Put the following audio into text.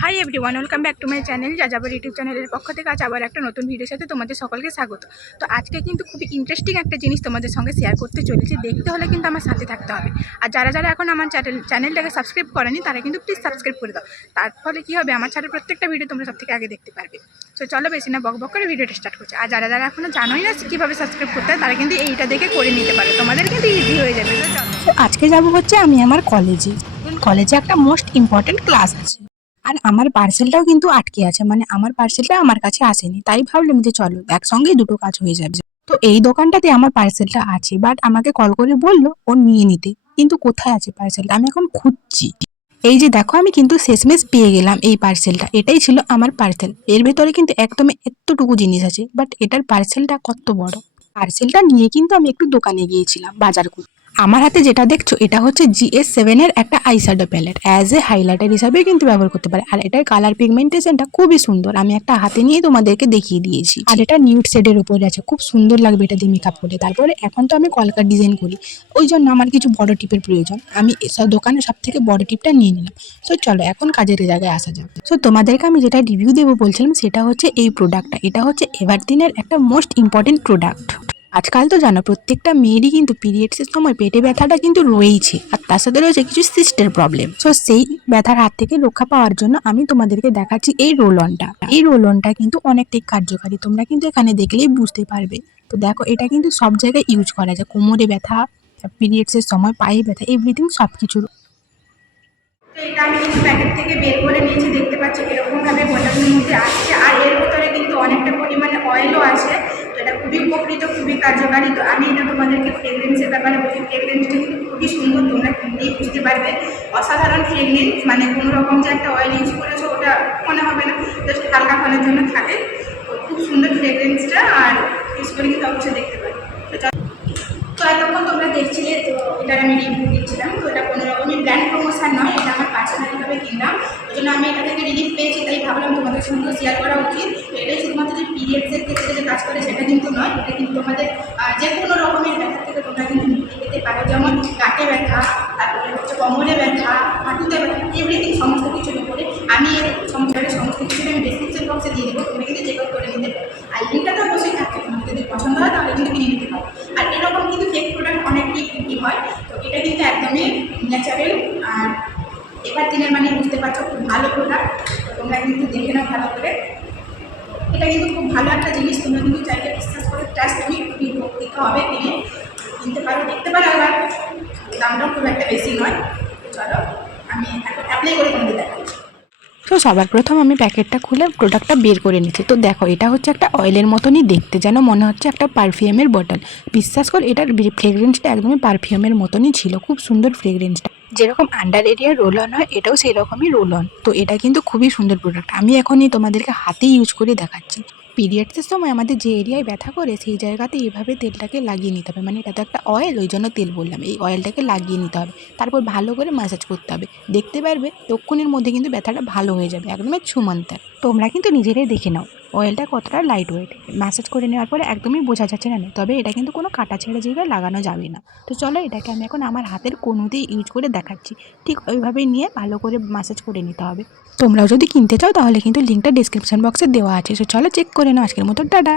Hi everyone, welcome back to my channel যাযাবর YouTube চ্যানেলের পক্ষ থেকে আজ আবার একটা নতুন ভিডিওর সাথে তোমাদের সকলকে স্বাগত। তো আজকে কিন্তু খুবই ইন্টারেস্টিং একটা জিনিস তোমাদের সঙ্গে শেয়ার করতে চলেছি। দেখতে হলে কিন্তু আমার সাথে থাকতে হবে। আর যারা যারা এখন আমার চ্যানেলটাকে সাবস্ক্রাইব করেনি তারা কিন্তু প্লিজ সাবস্ক্রাইব করে দাও। তার ফলে কী হবে, আমার চ্যানেলের প্রত্যেকটা ভিডিও তোমরা সব থেকে আগে দেখতে পারবে। তো চলো বেশি না বক বক করে ভিডিওটা স্টার্ট করছে। আর যারা যারা এখনও জানোই না কীভাবে সাবস্ক্রাইব করতে হয় তারা কিন্তু এইটা দেখে করে নিতে পারো, তোমাদের কিন্তু ইজি হয়ে যাবে। তো চলো, তো আজকে যাব হচ্ছে আমি আমার কলেজে একটা মোস্ট ইম্পর্টেন্ট ক্লাস আছে। আর আমার পার্সেলটাও কিন্তু আটকে আছে, মানে আমার পার্সেলটা আমার কাছে আসেনি। তাই ভাবলাম যে চলো একসঙ্গে দুটো কাজ হয়ে যাবে। তো এই দোকানটাতে আমার পার্সেলটা আছে, বাট আমাকে কল করে বললো ও নিয়ে নিতে। কিন্তু কোথায় আছে পার্সেলটা, আমি এখন খুঁজছি। এই যে দেখো, আমি কিন্তু শেষমেশ পেয়ে গেলাম এই পার্সেলটা। এটাই ছিল আমার পার্সেল। এর ভেতরে কিন্তু একদমই এতটুকু জিনিস আছে, বাট এটার পার্সেলটা কত বড়। পার্সেলটা নিয়ে কিন্তু আমি একটু দোকানে গিয়েছিলাম বাজার করতে। আমার হাতে যেটা দেখছো এটা হচ্ছে GS7 এর একটা eyeshadow palette. As a highlighter হিসাবে কিন্তু ব্যবহার করতে পারে। আর এটার কালার পিগমেন্টেশনটা খুবই সুন্দর। আমি একটা হাতে নিয়ে তোমাদেরকে দেখিয়ে দিয়েছি। আর এটা নিউড শেডের উপরে আছে, খুব সুন্দর লাগবে এটা দিয়ে মেকআপ করলে। তারপরে এখন তো আমি কলকার ডিজাইন করি, ওই জন্য আমার কিছু বড় টিপের প্রয়োজন। আমি এসব দোকানে সব থেকে বড় টিপটা নিয়ে নিলাম। সো চলো এখন কাজের জায়গায় আসা যাক। সো তোমাদেরকে আমি যেটা রিভিউ দেবো বলছিলাম সেটা হচ্ছে এই প্রোডাক্টটা। এটা হচ্ছে এভারগ্রিনের একটা মোস্ট ইম্পর্টেন্ট প্রোডাক্ট। আজকাল তো জানো প্রত্যেকটা মেয়েরই কিন্তু পিরিয়ডসের সময় পেটে ব্যথাটা কিন্তু রয়েইছে, আর তার সাথে রয়েছে কিছু সিস্টের প্রবলেম। সো সেই ব্যথার হাত থেকে রক্ষা পাওয়ার জন্য আমি তোমাদেরকে দেখাচ্ছি এই রোল অনটা। এই রোল অনটা কিন্তু অনেকটাই কার্যকারী, তোমরা কিন্তু এখানে দেখলেই বুঝতে পারবে। তো দেখো, এটা কিন্তু সব জায়গায় ইউজ করা যায়। কোমরে ব্যথা, পিরিয়ডসের সময় পায়ে ব্যথা, এভরিথিং সব কিছু। তো এটা আমি কিন্তু প্যাকেট থেকে বের করে নিয়েছি, দেখতে পাচ্ছি এরকমভাবে বোতলের মধ্যে আসছে। আর এর ভিতরে কিন্তু অনেকটা পরিমাণে অয়েলও আছে। তো এটা খুবই উপকৃত, খুবই কার্যকারী। তো আমি এটা তোমাদেরকে ফ্রেগরেন্সের ব্যাপারে বলছি। ফ্রেগরেন্সটা কিন্তু খুবই সুন্দর, তোমরা কিনলেই বুঝতে পারবে। অসাধারণ ফ্রেগরেন্স, মানে কোনো রকম যে একটা অয়েল ইউজ করেছো ওটা মনে হবে না, জাস্ট হালকা ক্ষণের জন্য থাকে। তো খুব সুন্দর ফ্রেগরেন্সটা, আর ইউজ করে কিন্তু অবশ্যই দেখতে পাবে। তো এতক্ষণ তোমরা দেখছিলে, তো এটার আমি রিভিউ দিচ্ছিলাম। তো এটা কোনো রকমই ব্র্যান্ড প্রমোশন নয়, এটা আমার পার্সোনালিভাবে কিনলাম। ওই জন্য আমি এটা থেকে রিলিফ পেয়েছি, তাই ভাবলাম তোমাদের সঙ্গে শেয়ার করা উচিত। তো এটাই শুধুমাত্র যে পিরিয়ডসের ক্ষেত্রে যে কাজ করে সেটা কিন্তু নয়, এটা কিন্তু তোমাদের যে কোনো রকমের ব্যথা থেকে তোমরা কিন্তু মুক্তি পেতে পারো। যেমন গাঁটে ব্যথা, তারপরে হচ্ছে কোমরে ব্যথা, হাঁটুতে ব্যথা, এভরিথিং সমস্ত কিছুর উপরে আমি এর সমস্ত কিছু আমি ডেসক্রিপশন বক্সে দিয়ে দেবো, তুমি কিন্তু চেক আউট করে নিতে পারো। আর লিঙ্কটা তো অবশ্যই থাকছে, তোমার যদি পছন্দ হয় তাহলে কিন্তু কিনে নিতে পারো। আর এরকম কিন্তু ফেক প্রোডাক্ট অনেকই বিক্রি হয়। তো এটা কিন্তু একদমই ন্যাচারাল। আর এবার দিনের মানে বুঝতে পারছো খুব ভালো প্রোডাক্ট। তো তোমরা কিন্তু দেখে নাও ভালো করে। এটা কিন্তু খুব ভালো একটা জিনিস, তোমরা কিন্তু চাইলে বিশ্বাস করে ট্রাস্ট তুমি খুবই উপকৃত হবে, কিনে কিনতে পারো, দেখতে পারো। আবার দামটাও খুব একটা বেশি নয়। তো চলো আমি এখন অ্যাপ্লাই করে তোমাদের দেখাচ্ছি। তো সবার প্রথম আমি প্যাকেটটা খুলে প্রোডাক্টটা বের করে নিচ্ছি। তো দেখো, এটা হচ্ছে একটা অয়েলের মতনই দেখতে, যেন মনে হচ্ছে একটা পারফিউমের বটল। বিশ্বাস কর, এটার ফ্রেগরেন্সটা একদমই পারফিউমের মতনই ছিল, খুব সুন্দর ফ্রেগরেন্সটা। যেরকম আন্ডার এরিয়ার রোল অন হয়, এটাও সেই রকমই রোল অন। তো এটা কিন্তু খুবই সুন্দর প্রোডাক্ট। আমি এখনই তোমাদেরকে হাতেই ইউজ করে দেখাচ্ছি। পিরিয়ডসের সময় আমাদের যে এরিয়ায় ব্যথা করে সেই জায়গাতে এইভাবে তেলটাকে লাগিয়ে নিতে হবে। মানে এটা তো একটা অয়েল, ওই জন্য তেল বললাম। এই অয়েলটাকে লাগিয়ে নিতে হবে, তারপর ভালো করে ম্যাসাজ করতে হবে। দেখতে পারবে তক্ষুনির মধ্যে কিন্তু ব্যথাটা ভালো হয়ে যাবে, একদমই ছুমন্তার। তোমরা কিন্তু নিজেরাই দেখে নাও অয়েলটা কতটা লাইট ওয়েট। ম্যাসাজ করে নেওয়ার পরে একদমই বোঝা যাচ্ছে না, তবে এটা কিন্তু কোনো কাটা ছেঁড়া জায়গায় লাগানো যাবে না। তো চলো, এটাকে আমি এখন আমার হাতের কনুতেই ইউজ করে দেখাচ্ছি। ঠিক ওইভাবেই নিয়ে ভালো করে ম্যাসাজ করে নিতে হবে। তোমরাও যদি কিনতে চাও তাহলে কিন্তু লিঙ্কটা ডিসক্রিপশন বক্সে দেওয়া আছে। সো চলো চেক করে নাও। আজকের মতো টাটা।